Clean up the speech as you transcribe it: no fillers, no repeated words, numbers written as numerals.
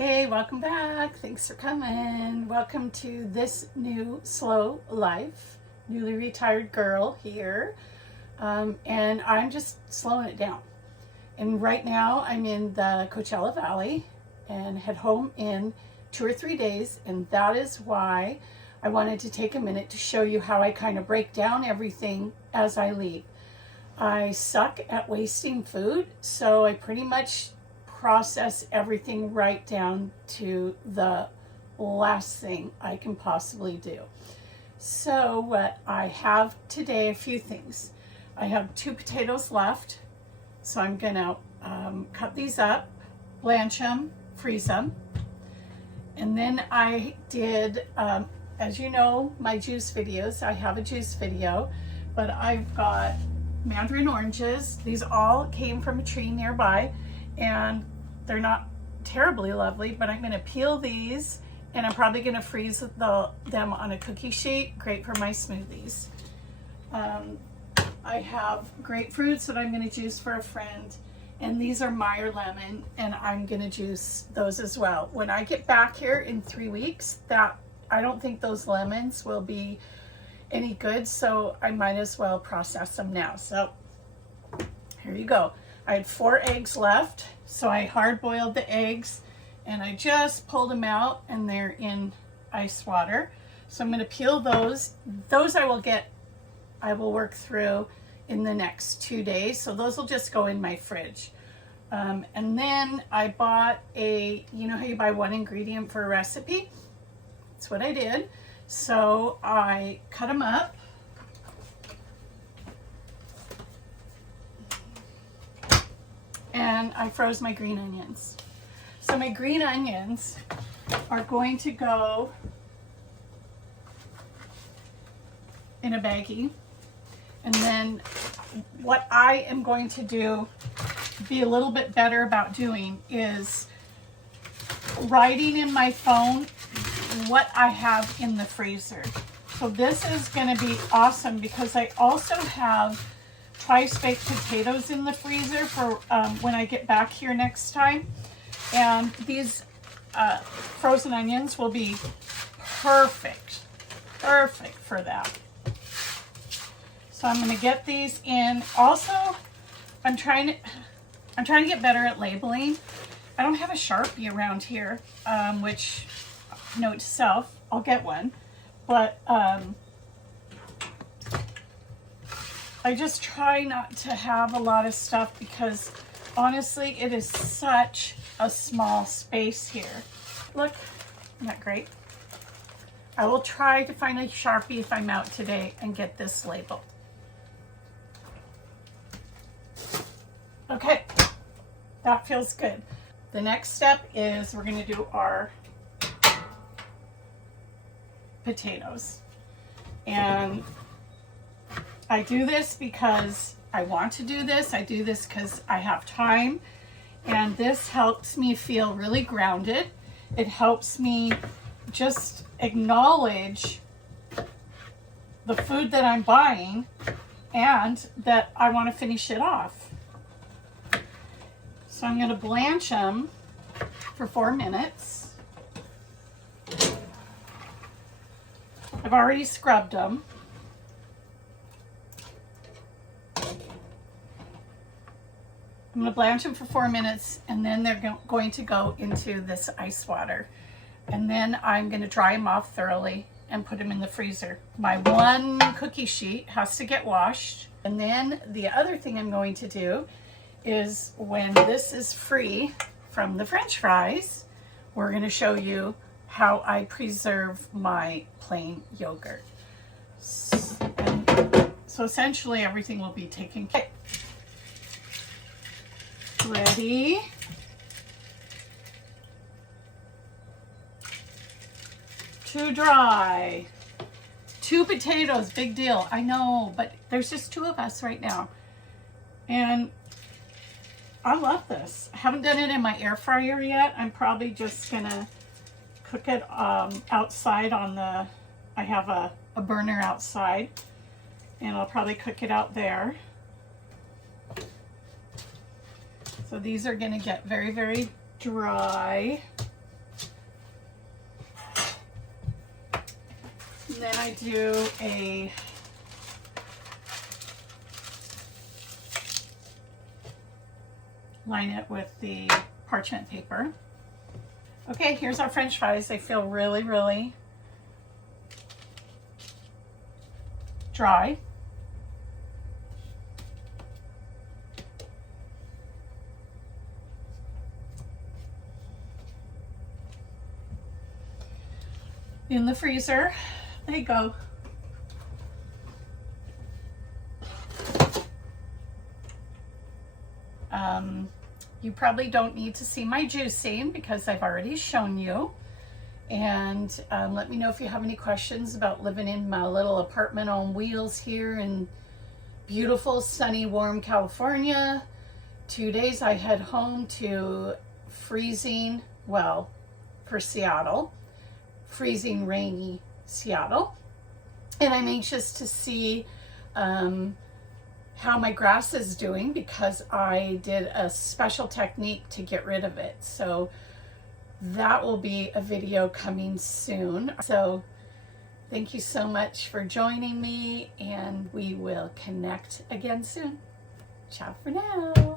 Hey, welcome back. Thanks for coming. Welcome to this new slow life. Newly retired girl here. And I'm just slowing it down. And right now I'm in the Coachella Valley and head home in 2 or 3 days. And that is why I wanted to take a minute to show you how I kind of break down everything as I leave. I suck at wasting food, so I pretty much process everything right down to the last thing I can possibly do. So what I have today, a few things. I have 2 potatoes left, so I'm gonna cut these up, blanch them, freeze them. And then I did, as you know, my juice videos. I have a juice video, but I've got mandarin oranges. These all came from a tree nearby, and they're not terribly lovely, but I'm going to peel these and I'm probably going to freeze them on a cookie sheet. Great for my smoothies. I have grapefruits that I'm going to juice for a friend, and these are Meyer lemon, and I'm going to juice those as well. When I get back here in 3 weeks, I don't think those lemons will be any good, so I might as well process them now. So here you go. I had 4 eggs left, so I hard boiled the eggs and I just pulled them out, and they're in ice water. So I'm going to peel those. Those I will work through in the next 2 days. So those will just go in my fridge. And then I bought you know how you buy one ingredient for a recipe? That's what I did. So I cut them up. And I froze my green onions. So my green onions are going to go in a baggie. And then what I am going to do, be a little bit better about doing, is writing in my phone what I have in the freezer. So this is going to be awesome because I also have twice-baked potatoes in the freezer for when I get back here next time. And these frozen onions will be perfect for that. So I'm going to get these in. Also, I'm trying to get better at labeling. I don't have a Sharpie around here, which, note to self, I'll get one. But I just try not to have a lot of stuff because honestly, it is such a small space here. Look, isn't that great? I will try to find a Sharpie if I'm out today and get this labeled. Okay, that feels good. The next step is we're going to do our potatoes. And I do this because I want to do this. I do this because I have time. And this helps me feel really grounded. It helps me just acknowledge the food that I'm buying and that I want to finish it off. So I'm going to blanch them for 4 minutes. I've already scrubbed them. I'm going to blanch them for 4 minutes, and then they're going to go into this ice water. And then I'm going to dry them off thoroughly and put them in the freezer. My 1 cookie sheet has to get washed. And then the other thing I'm going to do is when this is free from the French fries, we're going to show you how I preserve my plain yogurt. So essentially everything will be taken care of. Ready? To dry. 2 potatoes, big deal. I know, but there's just 2 of us right now. And I love this. I haven't done it in my air fryer yet. I'm probably just gonna cook it outside on the, I have a burner outside, and I'll probably cook it out there. So these are going to get very, very dry. I do a line it with the parchment paper. Okay, here's our French fries. They feel really, really dry. In the freezer, they go. You probably don't need to see my juicing because I've already shown you. And let me know if you have any questions about living in my little apartment on wheels here in beautiful, sunny, warm California. 2 days I head home to freezing, well, for Seattle, freezing, rainy Seattle. And I'm anxious to see how my grass is doing because I did a special technique to get rid of it. So that will be a video coming soon. So thank you so much for joining me, and we will connect again soon. Ciao for now.